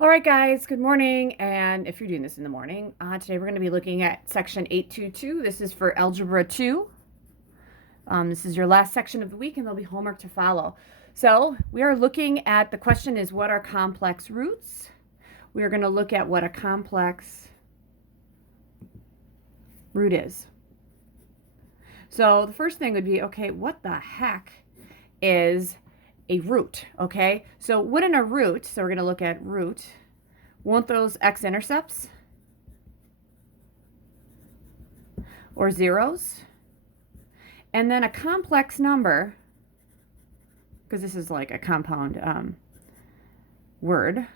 All right, guys, good morning. And if you're doing this in the morning, today we're going to be looking at section 822. This is for Algebra 2. This is your last section of the week, and there'll be homework to follow. So we are looking at, the question is, what are complex roots? We are going to look at what a complex root is. So the first thing would be, okay, what the heck is a root? Okay, so wouldn't a root, so we're going to look at root, won't those x-intercepts or zeros? And then a complex number, because this is like a compound word.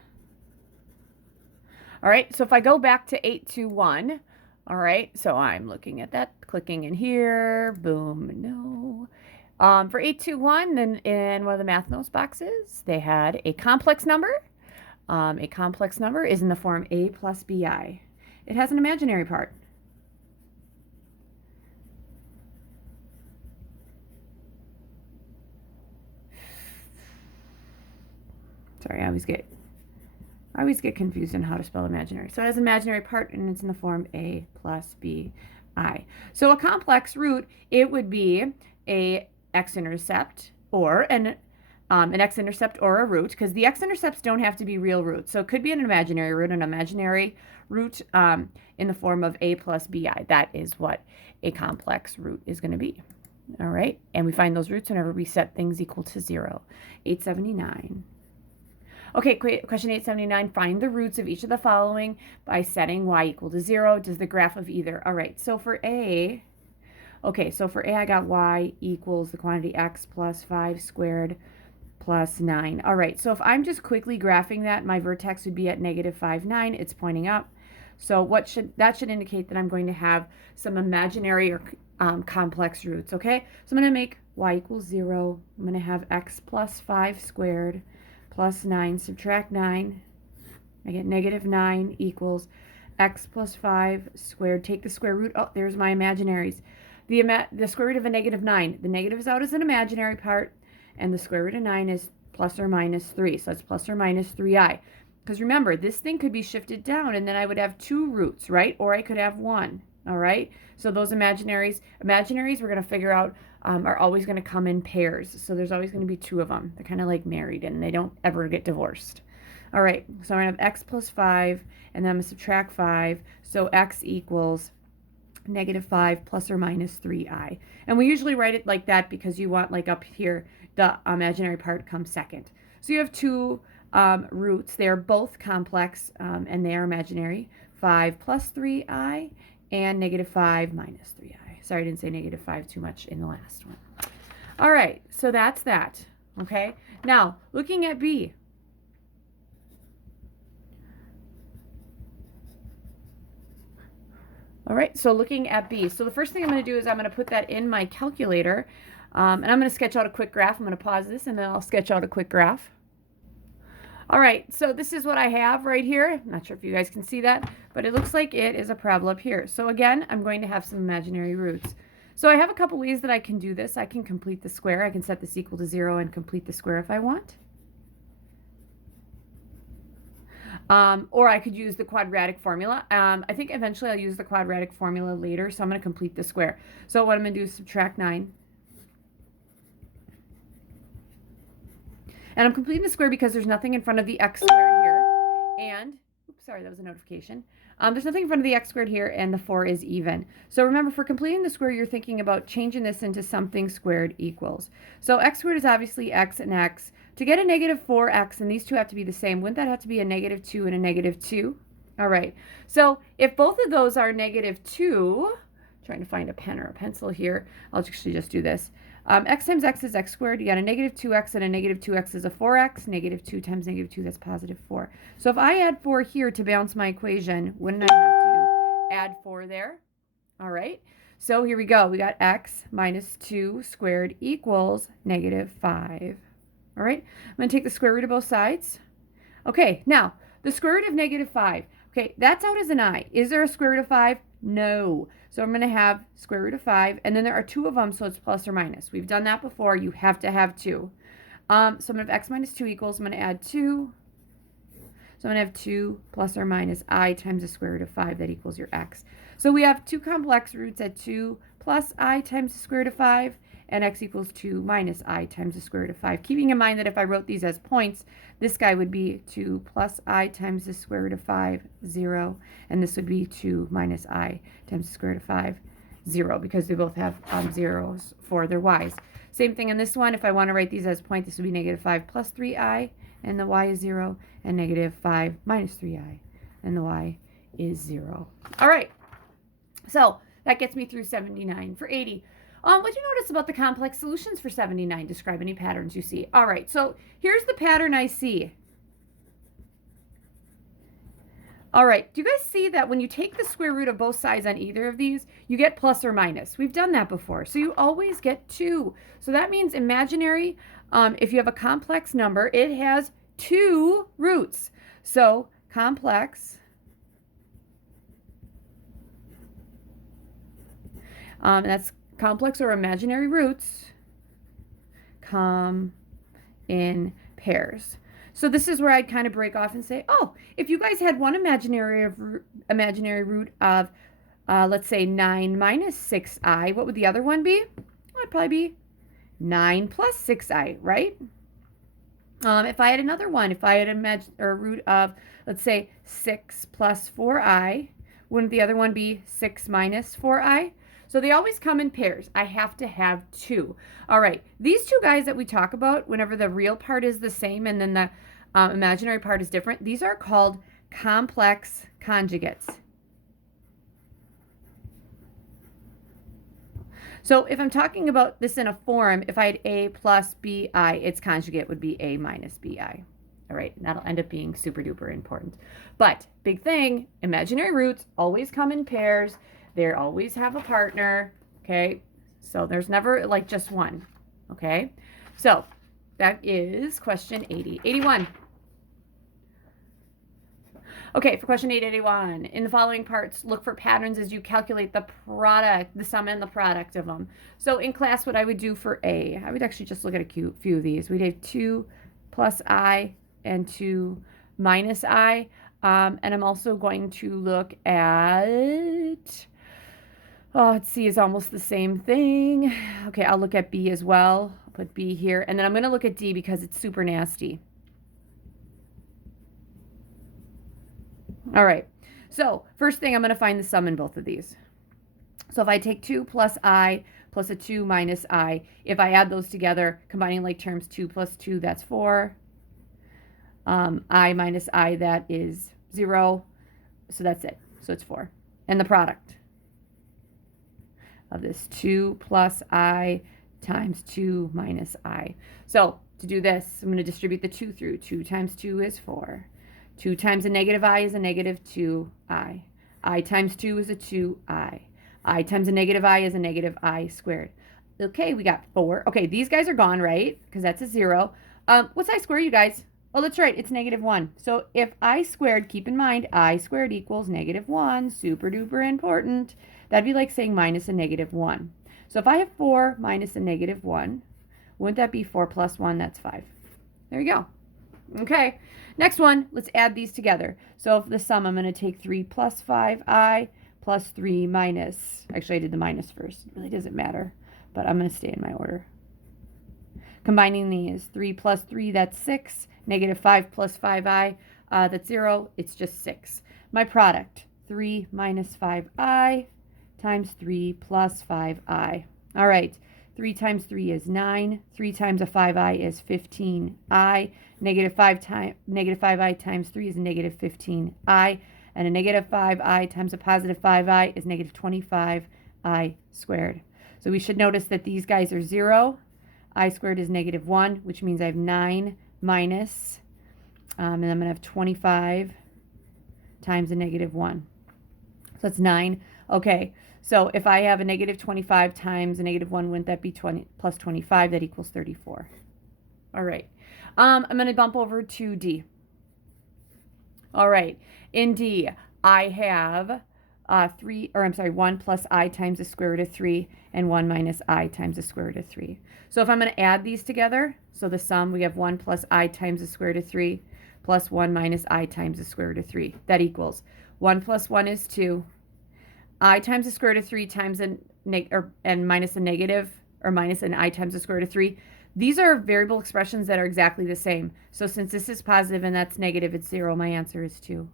All right, so if I go back to 821, all right, so I'm looking at that, clicking in here, boom, no. For 821, then in one of the math notes boxes, they had a complex number. A complex number is in the form a plus bi. It has an imaginary part. Sorry, I always get confused on how to spell imaginary. So it has an imaginary part, and it's in the form a plus bi. So a complex root, it would be a x-intercept or an x-intercept or a root, because the x-intercepts don't have to be real roots. So it could be an imaginary root in the form of a plus bi. That is what a complex root is going to be. All right, and we find those roots whenever we set things equal to 0. 879. Okay, question 879, find the roots of each of the following by setting y equal to 0. Does the graph of either? All right, so for A, I got y equals the quantity x plus 5 squared plus 9. All right, so if I'm just quickly graphing that, my vertex would be at negative 5, 9. It's pointing up. So that should indicate that I'm going to have some imaginary or complex roots, okay? So I'm going to make y equals 0. I'm going to have x plus 5 squared plus 9, subtract 9, I get negative 9 equals x plus 5 squared. Take the square root. Oh, there's my imaginaries. The square root of a negative 9. The negative is out as an imaginary part, and the square root of 9 is plus or minus 3. So that's plus or minus 3i. Because remember, this thing could be shifted down, and then I would have 2 roots, right? Or I could have 1, all right? So those imaginaries we're going to figure out are always going to come in pairs. So there's always going to be 2 of them. They're kind of like married, and they don't ever get divorced. All right, so I'm going to have x plus 5, and then I'm going to subtract 5. So x equals negative 5 plus or minus 3i. And we usually write it like that because you want, like up here, the imaginary part comes second. So you have 2 roots. They are both complex, and they are imaginary. 5 plus 3i and negative 5 minus 3i. Sorry, I didn't say negative 5 too much in the last one. All right, so that's that. Okay, now looking at B. All right, so looking at B. So the first thing I'm going to do is I'm going to put that in my calculator, and I'm going to sketch out a quick graph. I'm going to pause this, and then I'll sketch out a quick graph. All right, so this is what I have right here. I'm not sure if you guys can see that, but it looks like it is a parabola up here. So again, I'm going to have some imaginary roots. So I have a couple ways that I can do this. I can complete the square. I can set this equal to 0 and complete the square if I want. Or I could use the quadratic formula. I think eventually I'll use the quadratic formula later, so I'm going to complete the square. So what I'm going to do is subtract 9. And I'm completing the square because there's nothing in front of the x squared here. And, oops, sorry, that was a notification. There's nothing in front of the x squared here, and the 4 is even. So remember, for completing the square, you're thinking about changing this into something squared equals. So x squared is obviously x and x. To get a negative 4x, and these two have to be the same, wouldn't that have to be a negative 2 and a negative 2? All right. So if both of those are negative 2, trying to find a pen or a pencil here, I'll actually just do this. X times x is x squared. You got a negative 2x, and a negative 2x is a 4x. Negative 2 times negative 2, that's positive 4. So if I add 4 here to balance my equation, wouldn't I have to add 4 there? All right. So here we go. We got x minus 2 squared equals negative 5. All right. I'm going to take the square root of both sides. Okay. Now, the square root of negative 5. Okay, that's out as an I. Is there a square root of 5? No. So I'm going to have square root of 5, and then there are 2 of them, so it's plus or minus. We've done that before. You have to have 2. So I'm going to have x minus 2 equals, I'm going to add 2. So I'm going to have 2 plus or minus I times the square root of 5. That equals your x. So we have two complex roots at 2 plus I times the square root of 5, and x equals 2 minus I times the square root of 5. Keeping in mind that if I wrote these as points, this guy would be 2 plus I times the square root of 5, 0. And this would be 2 minus I times the square root of 5, 0, because they both have zeros for their y's. Same thing on this one. If I want to write these as point, this would be negative 5 plus 3i, and the y is 0, and negative 5 minus 3i, and the y is 0. All right. So that gets me through 79. For 80, what'd you notice about the complex solutions for 79? Describe any patterns you see. All right, so here's the pattern I see. All right, do you guys see that when you take the square root of both sides on either of these, you get plus or minus? We've done that before, so you always get 2. So that means imaginary, if you have a complex number, it has 2 roots. So complex, that's complex or imaginary roots come in pairs. So this is where I'd kind of break off and say, oh, if you guys had one imaginary root of, let's say 9 minus 6i, what would the other one be? Well, it'd probably be 9 plus 6i, right? If I had another one, if I had a root of, let's say 6 plus 4i, wouldn't the other one be 6 minus 4i? So they always come in pairs. I have to have 2. All right, these two guys that we talk about, whenever the real part is the same and then the imaginary part is different, these are called complex conjugates. So if I'm talking about this in a form, if I had a plus bi, its conjugate would be a minus bi. All right, and that'll end up being super duper important. But big thing, imaginary roots always come in pairs. They always have a partner, okay? So there's never like just one, okay? So that is question 80. 81. Okay, for question 881, in the following parts, look for patterns as you calculate the product, the sum and the product of them. So in class, what I would do for A, I would actually just look at a few of these. We'd have 2 plus I and 2 minus I. And I'm also going to look at... Oh, C is almost the same thing. Okay, I'll look at B as well. I'll put B here. And then I'm going to look at D because it's super nasty. All right. So first thing, I'm going to find the sum in both of these. So if I take 2 plus I plus a 2 minus I, if I add those together, combining like terms, 2 plus 2, that's 4. I minus I, that is 0. So that's it. So it's 4. And the product of this 2 plus I times 2 minus I. So to do this, I'm going to distribute the 2 through. 2 times 2 is 4. 2 times a negative I is a negative 2i. I times 2 is a 2i. I times a negative I is a negative I squared. Okay, we got 4. Okay, these guys are gone, right? Because that's a 0. What's I squared, you guys? Oh, that's right. It's negative 1. So if I squared, keep in mind, I squared equals negative 1. Super duper important. That'd be like saying minus a negative 1. So if I have 4 minus a negative 1, wouldn't that be 4 plus 1? That's 5. There you go. Okay. Next one, let's add these together. So for the sum, I'm going to take 3 plus 5i plus 3 minus. Actually, I did the minus first. It really doesn't matter. But I'm going to stay in my order. Combining these, 3 plus 3, that's 6. Negative 5 plus 5i, that's 0. It's just 6. My product, 3 minus 5i times 3 plus 5i. All right, 3 times 3 is 9. 3 times a 5i is 15i. Negative 5i times 3 is negative 15i. And a negative 5i times a positive 5i is negative 25i squared. So we should notice that these guys are 0. I squared is negative 1, which means I have 9 minus, and I'm going to have 25 times a negative 1. So that's 9. Okay, so if I have a negative 25 times a negative 1, wouldn't that be 20 plus 25? That equals 34. All right. I'm going to bump over to D. All right. In D, I have 1 plus I times the square root of 3 and 1 minus I times the square root of 3. So if I'm going to add these together, so the sum, we have 1 plus I times the square root of 3 plus 1 minus I times the square root of 3. That equals 1 plus 1 is 2. I times the square root of 3 times and minus a negative, or minus an I times the square root of 3. These are variable expressions that are exactly the same. So since this is positive and that's negative, it's 0. My answer is 2.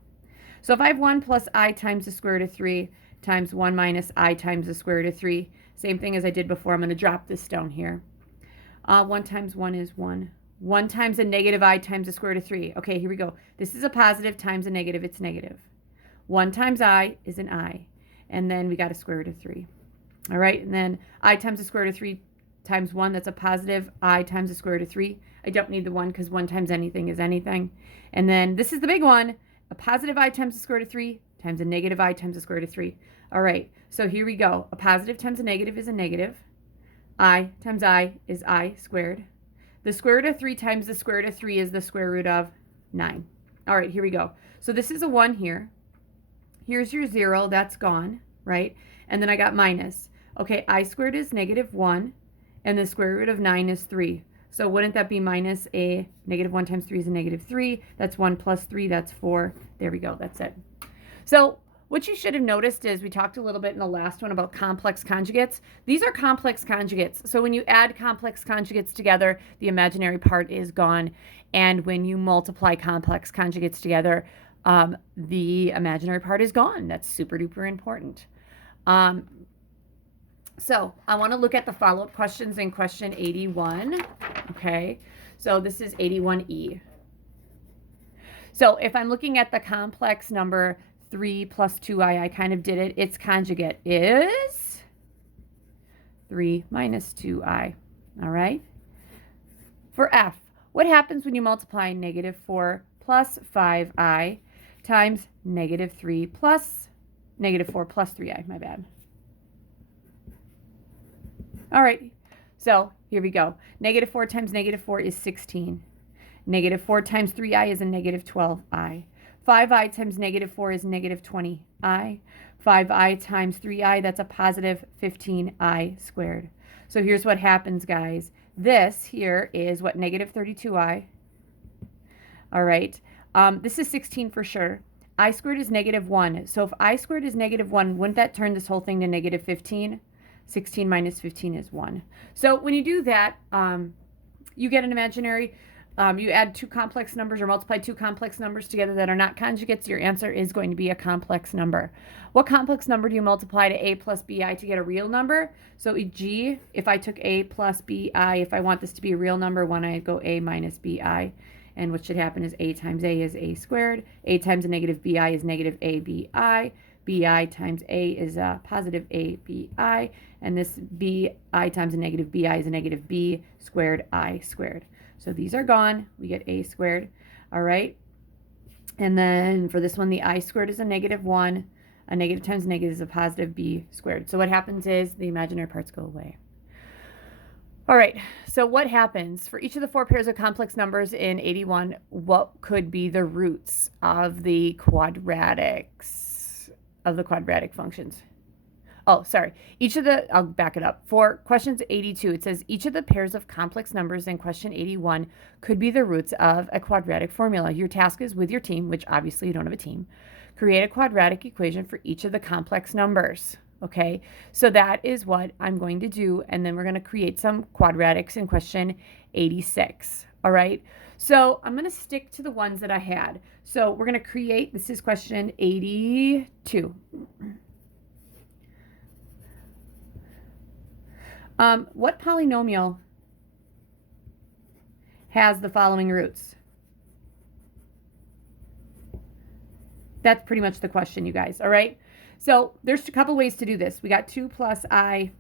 So if I have 1 plus I times the square root of 3 times 1 minus I times the square root of 3, same thing as I did before. I'm going to drop this down here. 1 times 1 is 1. 1 times a negative I times the square root of 3. Okay, here we go. This is a positive times a negative. It's negative. 1 times I is an I. And then we got a square root of 3. All right, and then I times the square root of 3 times 1, that's a positive. I times the square root of 3. I don't need the 1 because 1 times anything is anything. And then this is the big one. A positive I times the square root of 3 times a negative I times the square root of 3. All right, so here we go. A positive times a negative is a negative. I times I is I squared. The square root of 3 times the square root of 3 is the square root of 9. All right, here we go. So this is a 1 here. Here's your 0. That's gone, right? And then I got minus. Okay, I squared is negative 1, and the square root of 9 is 3. So wouldn't that be minus a negative 1 times 3 is a negative 3. That's 1 plus 3. That's 4. There we go. That's it. So what you should have noticed is we talked a little bit in the last one about complex conjugates. These are complex conjugates. So when you add complex conjugates together, the imaginary part is gone. And when you multiply complex conjugates together, the imaginary part is gone. That's super duper important. So I want to look at the follow-up questions in question 81. Okay, so this is 81E. So if I'm looking at the complex number 3 plus 2i, I kind of did it. Its conjugate is 3 minus 2i. All right. For f, what happens when you multiply negative 4 plus 5i times negative 3 plus negative 4 plus 3i? My bad. All right. So here we go. Negative 4 times negative 4 is 16. Negative 4 times 3i is a negative 12i. 5i times negative 4 is negative 20i. 5i times 3i, that's a positive 15i squared. So here's what happens, guys. This here is what, negative 32i. All right. This is 16 for sure. I squared is negative 1. So if I squared is negative 1, wouldn't that turn this whole thing to negative 15? 16 minus 15 is 1. So when you do that, you get an imaginary. You add two complex numbers or multiply two complex numbers together that are not conjugates, your answer is going to be a complex number. What complex number do you multiply to a plus bi to get a real number? So g, if I took a plus bi, if I want this to be a real number, when I go a minus bi, and what should happen is a times a is a squared, a times a negative bi is negative abi, bi times a is a positive abi, and this bi times a negative bi is a negative b squared I squared. So these are gone. We get a squared. All right. And then for this one, the I squared is a negative 1. A negative times negative is a positive b squared. So what happens is the imaginary parts go away. All right. So what happens for each of the four pairs of complex numbers in 81? What could be the roots of the quadratics, of the quadratic functions? Oh, sorry. I'll back it up. For questions 82, it says each of the pairs of complex numbers in question 81 could be the roots of a quadratic formula. Your task is with your team, which obviously you don't have a team, create a quadratic equation for each of the complex numbers. Okay, so that is what I'm going to do. And then we're going to create some quadratics in question 86. All right, so I'm going to stick to the ones that I had. So we're going to create, this is question 82. What polynomial has the following roots? That's pretty much the question, you guys. All right. So there's a couple ways to do this. We got 2 plus I.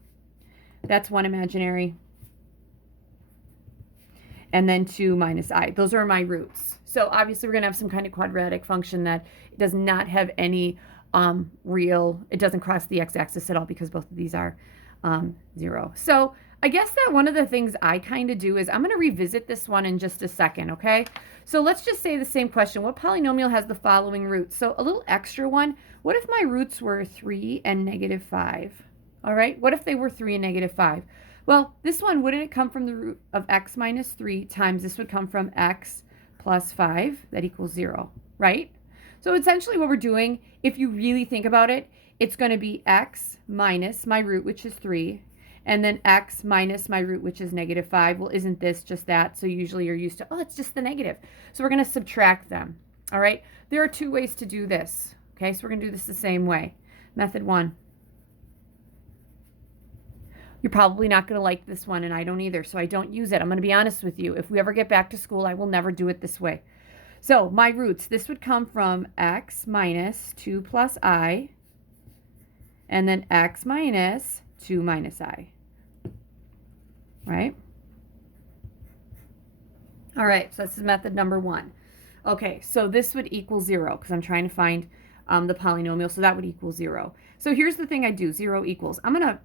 That's one imaginary. And then 2 minus I. Those are my roots. So obviously we're going to have some kind of quadratic function that does not have any real, it doesn't cross the x-axis at all because both of these are 0. So I guess that one of the things I kind of do is I'm going to revisit this one in just a second, okay? So let's just say the same question. What polynomial has the following roots? So a little extra one. What if my roots were 3 and negative 5? All right, what if they were 3 and negative 5? Well, this one, wouldn't it come from the root of x minus 3 times this would come from x plus 5, that equals 0, right? So essentially what we're doing, if you really think about it, it's going to be x minus my root, which is 3, and then x minus my root, which is negative 5. Well, isn't this just that? So usually you're used to, oh, it's just the negative. So we're going to subtract them, all right? There are 2 ways to do this, okay? So we're going to do this the same way. Method 1. You're probably not going to like this one, and I don't either, so I don't use it. I'm going to be honest with you. If we ever get back to school, I will never do it this way. So my roots, this would come from x minus 2 plus I, and then x minus 2 minus I, right? All right, so this is method number 1. Okay, so this would equal 0 because I'm trying to find the polynomial, so that would equal 0. So here's the thing I do, 0 equals. I'm going to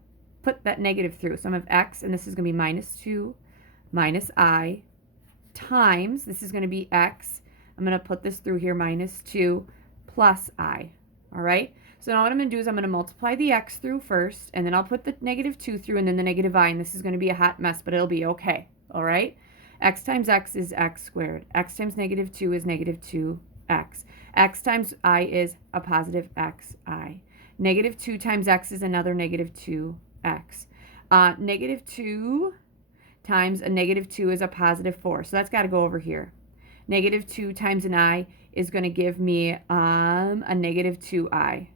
put that negative through. So I'm going to have x, and this is going to be minus 2 minus I times, this is going to be x. I'm going to put this through here, minus 2 plus I. All right? So now what I'm going to do is I'm going to multiply the x through first, and then I'll put the negative 2 through, and then the negative I, and this is going to be a hot mess, but it'll be okay. All right? X times x is x squared. X times negative 2 is negative 2x. X times I is a positive xi. Negative 2 times x is another negative 2x. Negative 2 times a negative 2 is a positive 4. So that's got to go over here. Negative 2 times an I is going to give me a negative 2i.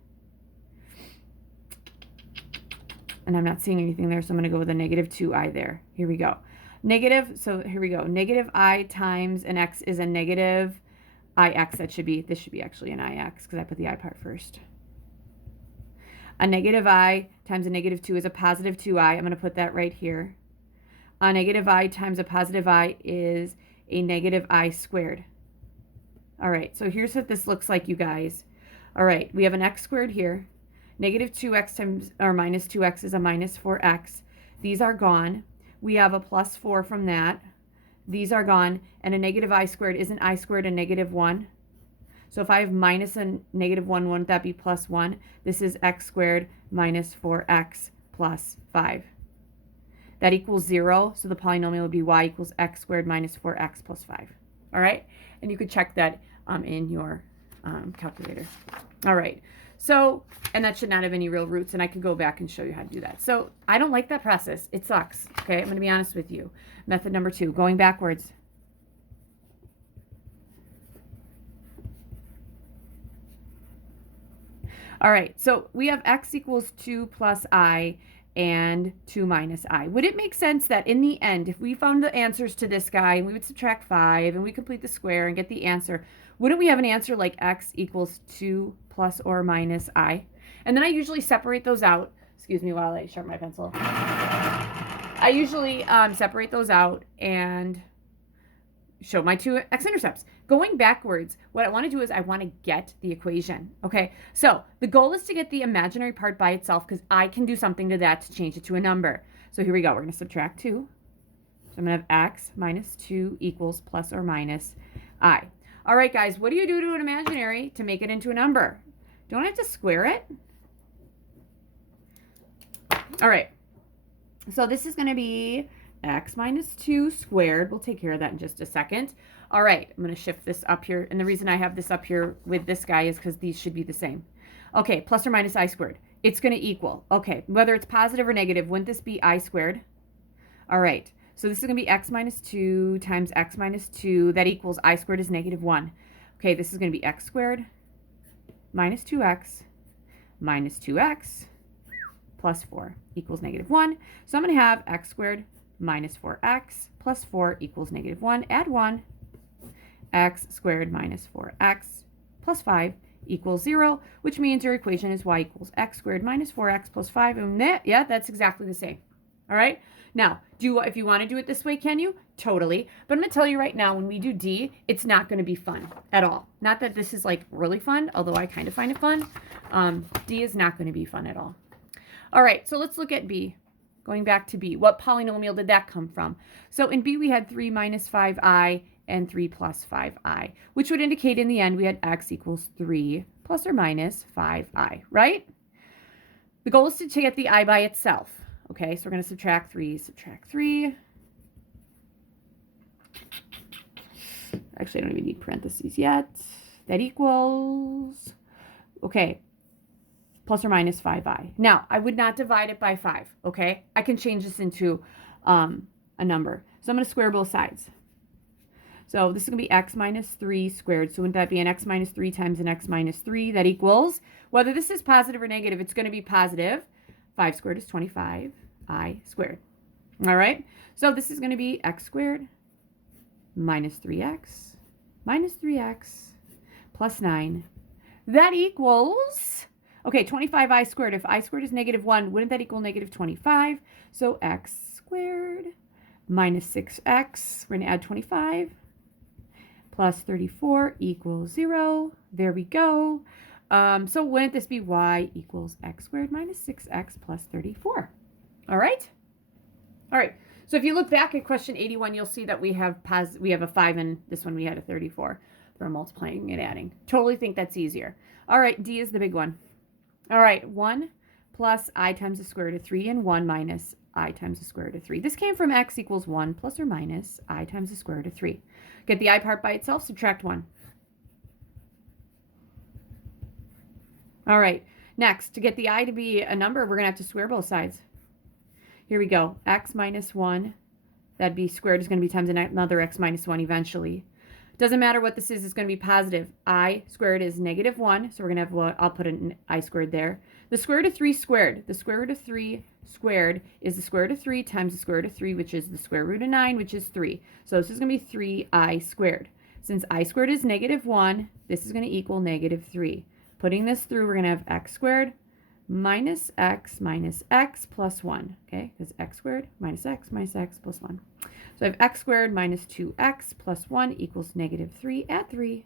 And I'm not seeing anything there, so I'm going to go with a negative 2i there. Here we go. Negative, so here we go. Negative I times an x is a negative ix. This should be actually an ix because I put the I part first. A negative I times a negative 2 is a positive 2i. I'm going to put that right here. A negative I times a positive I is a negative I squared. All right, so here's what this looks like, you guys. All right, we have an x squared here. Negative 2x times, or minus 2x is a minus 4x. These are gone. We have a plus 4 from that. These are gone. And a negative I squared, isn't I squared a negative 1? So if I have minus a negative 1, wouldn't that be plus 1? This is x squared minus 4x plus 5. That equals 0, so the polynomial would be y equals x squared minus 4x plus 5. All right? And you could check that in your calculator. All right. So, and that should not have any real roots, and I could go back and show you how to do that. So I don't like that process. It sucks. Okay? I'm going to be honest with you. Method number 2, going backwards. All right, so we have x equals 2 plus I and 2 minus I. Would it make sense that in the end, if we found the answers to this guy and we would subtract 5 and we complete the square and get the answer, wouldn't we have an answer like x equals 2 plus or minus I? And then I usually separate those out. Excuse me while I sharpen my pencil. I usually separate those out and show my 2 x-intercepts. Going backwards, what I want to do is I want to get the equation, okay? So the goal is to get the imaginary part by itself because I can do something to that to change it to a number. So here we go. We're going to subtract 2. So I'm going to have x minus 2 equals plus or minus I. All right, guys, what do you do to an imaginary to make it into a number? Don't I have to square it? All right. So this is going to be x minus 2 squared. We'll take care of that in just a second. All right, I'm going to shift this up here. And the reason I have this up here with this guy is because these should be the same. Okay, plus or minus I squared. It's going to equal. Okay, whether it's positive or negative, wouldn't this be I squared? All right, so this is going to be x minus 2 times x minus 2. That equals I squared is negative 1. Okay, this is going to be x squared minus 2x minus 2x plus 4 equals negative 1. So I'm going to have x squared minus 4x plus 4 equals negative 1. Add 1. X squared minus 4x plus 5 equals 0, which means your equation is y equals x squared minus 4x plus 5. And yeah, that's exactly the same. All right? Now, if you want to do it this way, can you? Totally. But I'm going to tell you right now, when we do D, it's not going to be fun at all. Not that this is like really fun, although I kind of find it fun. D is not going to be fun at all. All right, so let's look at B. Going back to B, what polynomial did that come from? So in B, we had 3 minus 5i and 3 plus 5i, which would indicate in the end we had x equals 3 plus or minus 5i, right? The goal is to get the I by itself. Okay, so we're going to subtract 3. Actually, I don't even need parentheses yet. That equals, okay, plus or minus 5i. Now, I would not divide it by 5, okay? I can change this into a number. So I'm going to square both sides. So this is going to be x minus 3 squared. So wouldn't that be an x minus 3 times an x minus 3? That equals, whether this is positive or negative, it's going to be positive. 5 squared is 25, I squared. All right? So this is going to be x squared minus 3x plus 9. That equals, okay, 25i squared. If I squared is negative 1, wouldn't that equal negative 25? So x squared minus 6x, we're going to add 25, plus 34 equals 0. There we go. So wouldn't this be y equals x squared minus 6x plus 34? All right? All right. So if you look back at question 81, you'll see that we have a 5 and this one we had a 34 for multiplying and adding. Totally think that's easier. All right, D is the big one. All right, 1 plus I times the square root of 3 and 1 minus I times the square root of 3. This came from x equals 1 plus or minus I times the square root of 3. Get the I part by itself, subtract 1. All right, next, to get the I to be a number, we're going to have to square both sides. Here we go. X minus 1, that'd be squared is going to be times another x minus 1 eventually. Doesn't matter what this is, it's going to be positive. I squared is negative 1, so we're going to have what? I'll put an I squared there. The square root of 3 squared. The square root of 3 squared is the square root of 3 times the square root of 3, which is the square root of 9, which is 3. So this is going to be 3i squared. Since I squared is negative 1, this is going to equal negative 3. Putting this through, we're going to have x squared minus x plus 1, okay? Because x squared minus x plus 1. So I have x squared minus 2x plus 1 equals negative 3. Add 3.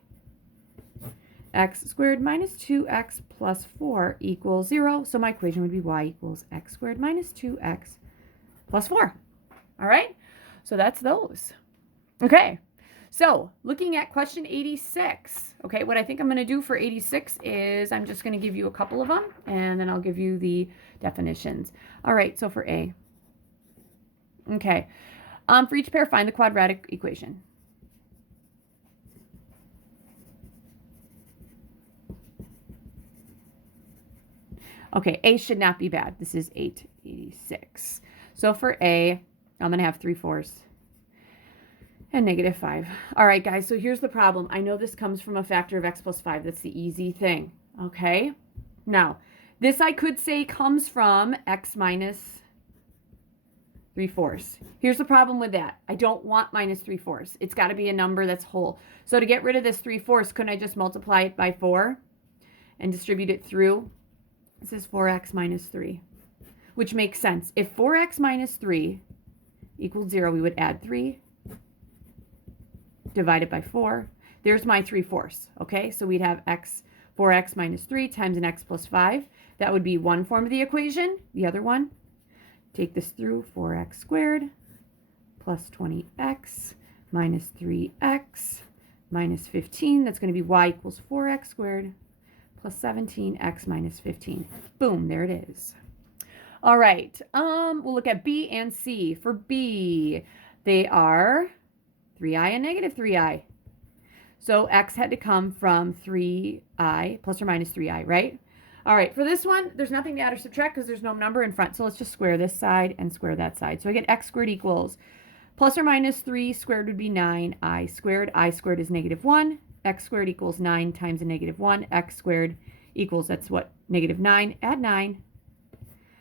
X squared minus 2x plus 4 equals 0. So my equation would be y equals x squared minus 2x plus 4. All right? So that's those. Okay. So looking at question 86, okay, what I think I'm going to do for 86 is I'm just going to give you a couple of them, and then I'll give you the definitions. All right, so for A, okay, for each pair, find the quadratic equation. Okay, A should not be bad. This is 886. So for A, I'm going to have 3/4. And negative 5. All right, guys, so here's the problem. I know this comes from a factor of x plus 5. That's the easy thing, okay? Now, this I could say comes from x minus 3/4. Here's the problem with that. I don't want minus 3/4. It's got to be a number that's whole. So to get rid of this 3/4, couldn't I just multiply it by 4 and distribute it through? This is 4x minus 3, which makes sense. If 4x minus 3 equals 0, we would add 3. Divided by 4. There's my 3/4, okay? So we'd have 4x minus 3 times an x plus 5. That would be one form of the equation. The other one, take this through, 4x squared plus 20x minus 3x minus 15. That's going to be y equals 4x squared plus 17x minus 15. Boom, there it is. All right, we'll look at B and C. For B, they are 3i and negative 3i. So x had to come from 3i plus or minus 3i, right? All right, for this one, there's nothing to add or subtract because there's no number in front. So let's just square this side and square that side. So I get x squared equals plus or minus 3 squared would be 9i squared. I squared is negative 1. X squared equals 9 times a negative 1. X squared equals, that's what, negative 9. Add 9.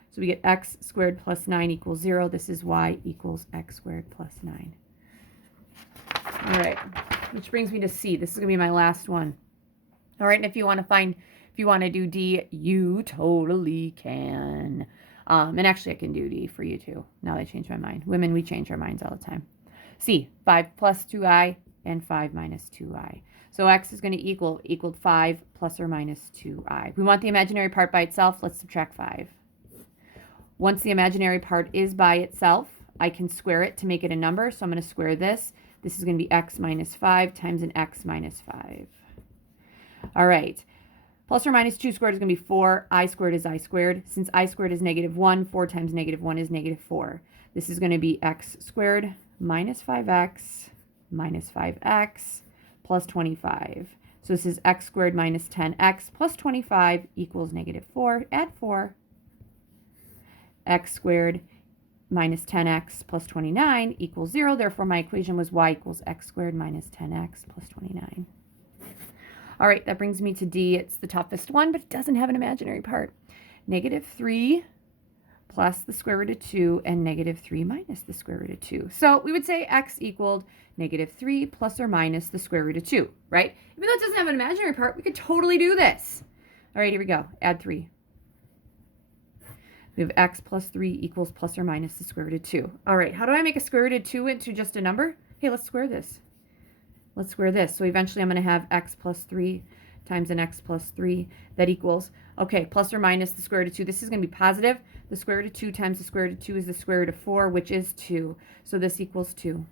So we get x squared plus 9 equals 0. This is y equals x squared plus 9. All right, which brings me to C. This is going to be my last one. All right, and if you want to do D, you totally can. And actually, I can do D for you too. Now that I changed my mind. Women, we change our minds all the time. C, 5 plus 2i and 5 minus 2i. So x is going to equal 5 plus or minus 2i. We want the imaginary part by itself. Let's subtract 5. Once the imaginary part is by itself, I can square it to make it a number. So I'm going to square this. This is going to be x minus 5 times an x minus 5. All right. Plus or minus 2 squared is going to be 4. I squared is I squared. Since I squared is negative 1, 4 times negative 1 is negative 4. This is going to be x squared minus 5x minus 5x plus 25. So this is x squared minus 10x plus 25 equals negative 4. Add 4. X squared minus 10x plus 29 equals 0. Therefore, my equation was y equals x squared minus 10x plus 29. All right, that brings me to D. It's the toughest one, but it doesn't have an imaginary part. Negative 3 plus the square root of 2 and negative 3 minus the square root of 2. So we would say x equaled negative 3 plus or minus the square root of 2, right? Even though it doesn't have an imaginary part, we could totally do this. All right, here we go. Add 3. We have x plus 3 equals plus or minus the square root of 2. All right, how do I make a square root of 2 into just a number? Hey, let's square this. Let's square this. So eventually I'm going to have x plus 3 times an x plus 3 that equals, okay, plus or minus the square root of 2. This is going to be positive. The square root of 2 times the square root of 2 is the square root of 4, which is 2. So this equals 2.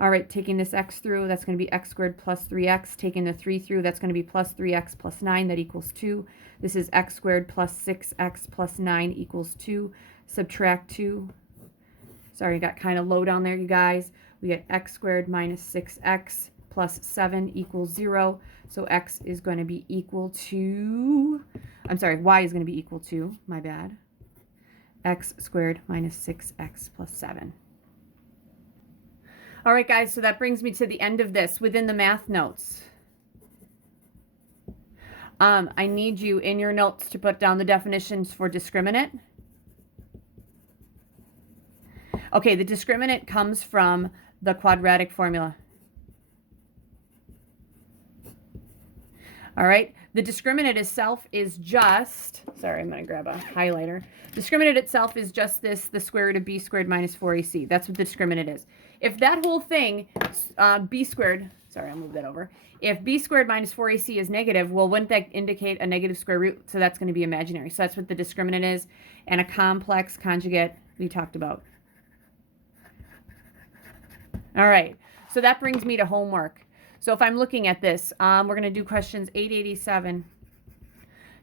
All right, taking this x through, that's going to be x squared plus 3x. Taking the 3 through, that's going to be plus 3x plus 9. That equals 2. This is x squared plus 6x plus 9 equals 2. Subtract 2. Sorry, I got kind of low down there, you guys. We get x squared minus 6x plus 7 equals 0. So x is going to be equal to, I'm sorry, y is going to be equal to, my bad, x squared minus 6x plus 7. All right, guys, so that brings me to the end of this within the math notes. I need you in your notes to put down the definitions for discriminant. Okay, the discriminant comes from the quadratic formula. All right, the discriminant itself is just, sorry, I'm going to grab a highlighter. Discriminant itself is just this, the square root of b squared minus 4ac. That's what the discriminant is. If that whole thing, b squared, sorry, I'll move that over. If b squared minus 4ac is negative, well, wouldn't that indicate a negative square root? So that's going to be imaginary. So that's what the discriminant is. And a complex conjugate we talked about. All right, so that brings me to homework. So if I'm looking at this, we're going to do questions 887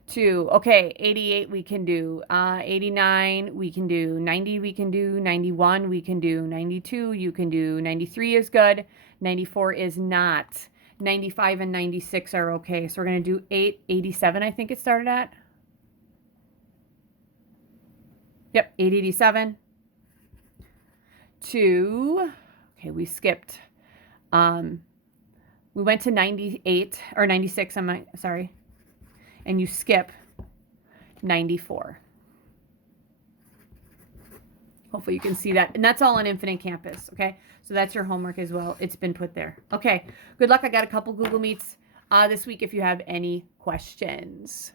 to, okay, 88 we can do, 89 we can do, 90 we can do, 91 we can do, 92 you can do, 93 is good, 94 is not, 95 and 96 are okay. So we're going to do 887, I think it started at. Yep, 887 to, okay, we skipped. We went to 98 or 96, sorry, and you skip 94. Hopefully you can see that. And that's all on Infinite Campus, okay? So that's your homework as well. It's been put there. Okay, good luck. I got a couple Google Meets this week if you have any questions.